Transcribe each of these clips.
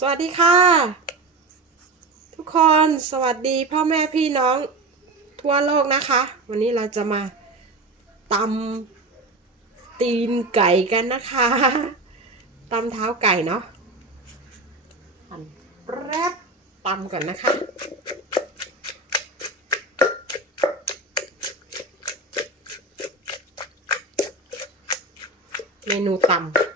สวัสดีค่ะ ทุกคนสวัสดีพ่อแม่พี่น้องทั่วโลกนะคะ วันนี้เราจะมาตำตีนไก่กันนะคะตำเท้าไก่เนาะหั่นแป๊บตำก่อนนะคะเมนูตำ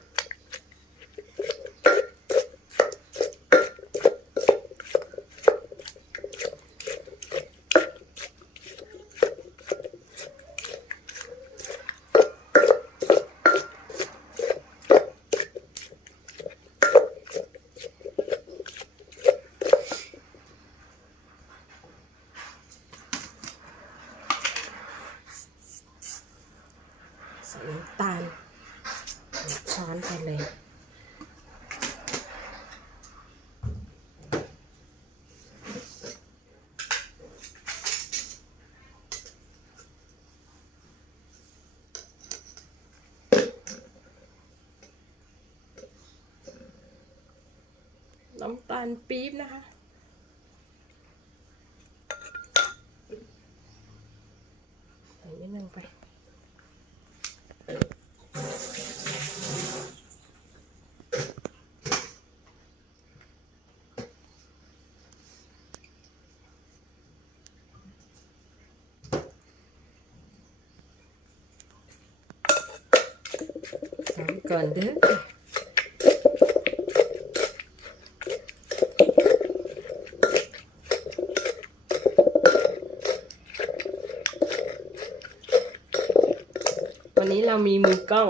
น้ำตาลช้อนไปเลยน้ำตาลปี๊บนะคะ ใส่นิดนึงไป ก่อนเด้อวันนี้เรามีมือกล้อง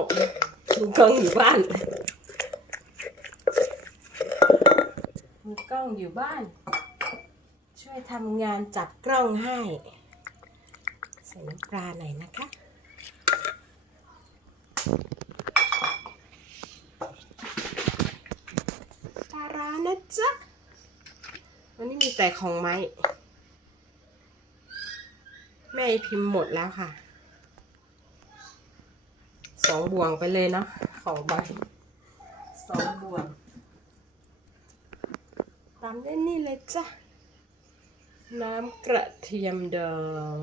มือกล้องอยู่บ้าน มือกล้องอยู่บ้าน ช่วยทำงานจับกล้องให้ ใส่น้ำปลาหน่อยนะคะ ปลาร้า นะจ๊ะ วันนี้มีแต่ของไม้ แม่พิมพ์หมดแล้วค่ะ สองบ่วงไปเลยเนาะ ของใบสองบ่วง ตามได้นี่เลยจ้ะ น้ำกระเทียมดอง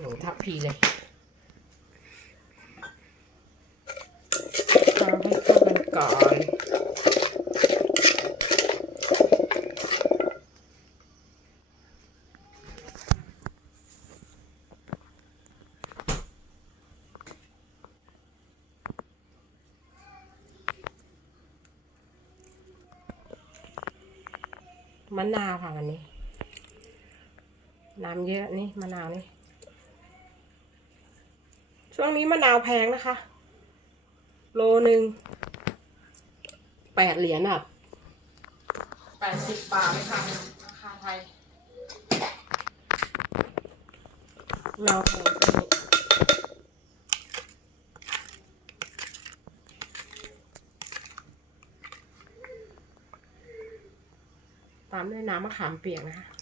หนูทับพีเลยทำให้เข้ากันก่อนมะนาวค่ะวันนี้ น้ำเยอะนี่มะนาวนี่ ช่วงนี้มะนาวแพงนะคะ โลหนึ่งแปดเหรียญอะแปดสิบบาทเลยค่ะราคาไทยมะนาวแพงช่วงนี้ตามด้วยน้ำมะขามเปียกนะคะ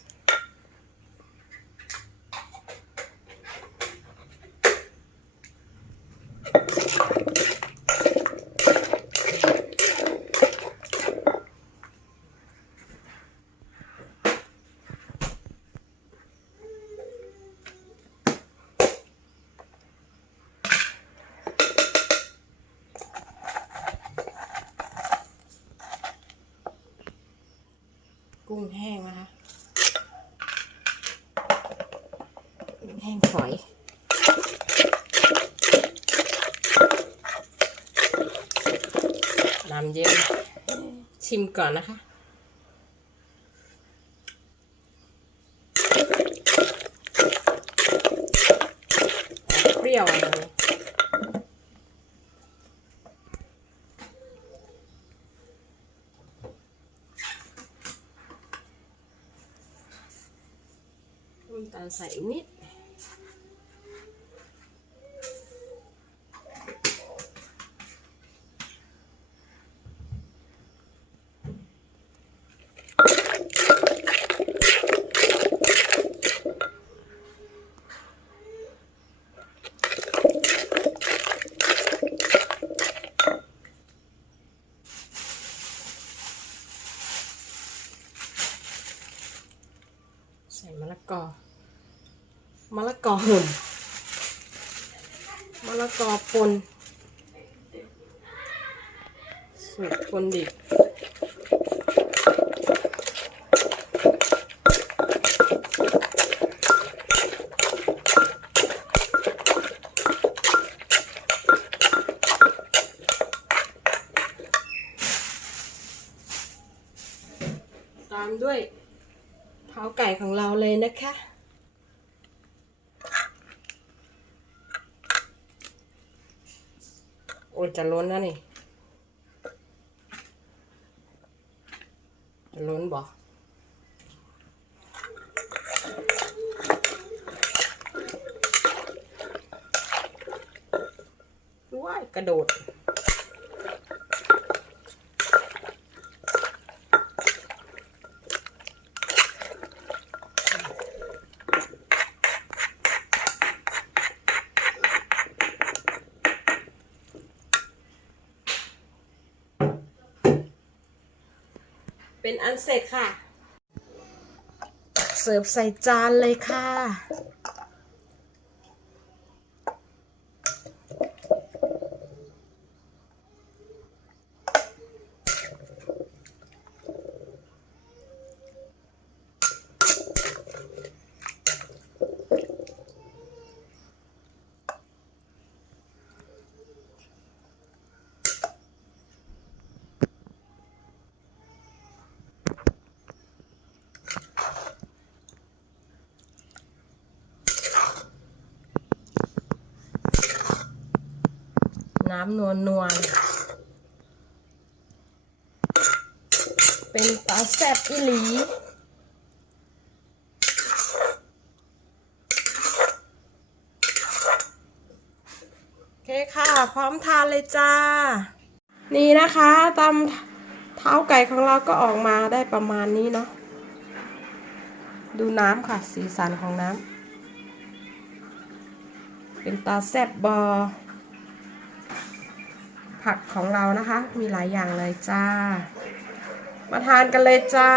กุ้งแห้งนะคะกุ้งแห้งฝอยน้ำเยอะชิมก่อนนะคะเปรี้ยวอะ ไรนี้น้ำตาลใส่นิด น มะละกอ มะละกอ หุ่นมะละกอปนสูตรปนดิบตามด้วยเท้าไก่ของเราเลยนะคะ โอ้จะล้นนะนี่จะล้นบ่ว้ายกระโดด เป็นอันเสร็จค่ะ เสิร์ฟใส่จานเลยค่ะ น้ำนวลนวลเป็นปลาแซ่บอีหลีโอเคค่ะ พร้อมทานเลยจ้า นี่นะคะตำเท้าไก่ของเราก็ออกมาได้ประมาณนี้เนาะดูน้ำค่ะ สีสันของน้ำ เป็นตาแซบบอ ผักของเรานะคะ มีหลายอย่างเลยจ้า มาทานกันเลยจ้า